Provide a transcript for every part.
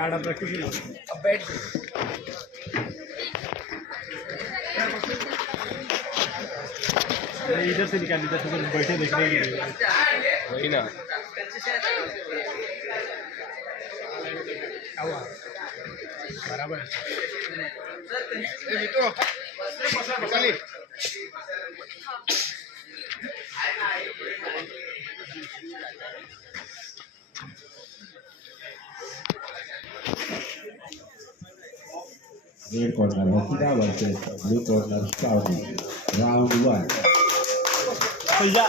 गाड़ा प्रैक्टिस अब बैठ इधर से निकाल, इधर से बैठे देख रहे हैं वही ना। बराबर Red corner Hosida versus blue corner Saudi. Round 1. पहिला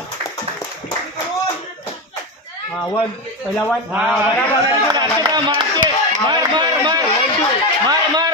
हाँ वन पहिला वन हाँ बराबर मार के मार मार मार मार मार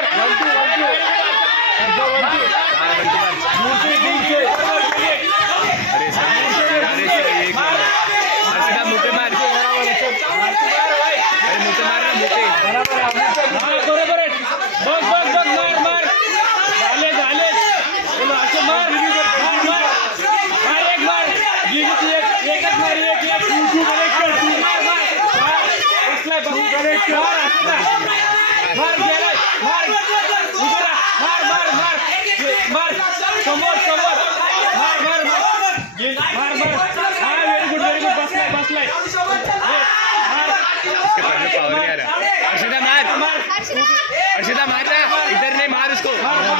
अर्षिता मार रहा, इधर नहीं, मार उसको, मार मार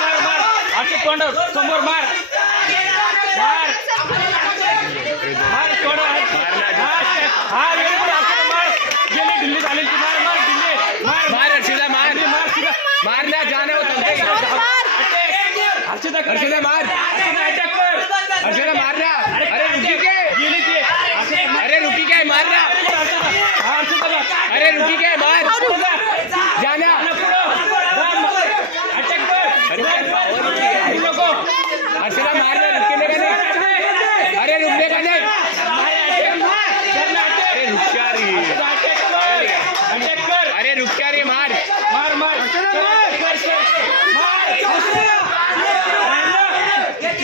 मार मार अर्षित तोंड समोर मार मार मार तोंड हा वेरी गुड अर्षिता मार गेली दिल्ली झाली की मार मार दिल्ली मार मार अर्षिता मार मार ना, जाने वो तंगे अर्षिता अर्षिता मार, अटॅक कर अर्षिता मार रहा, अरे रुकी के, गेली ती अरे रुकी क्या मार रहा, अरे रुकी क्या मार जाना, अटॅक कर नको अर्षिता मार रहा, रुकने का नहीं, अरे रुकने का नहीं, अरे रुक क्या रही, अटॅक कर अरे रुक क्या रही, मार मार मार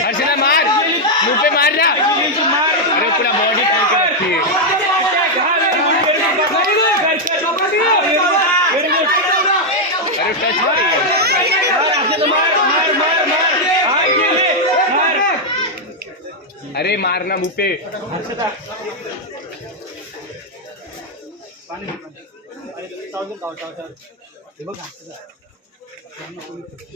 अर्षिता मार, मुंह पे मार रहा, अरे पूरा बॉडी खोल के रखी है, अरे टच हो रही है, अरे मारना मुंह पे, पाणी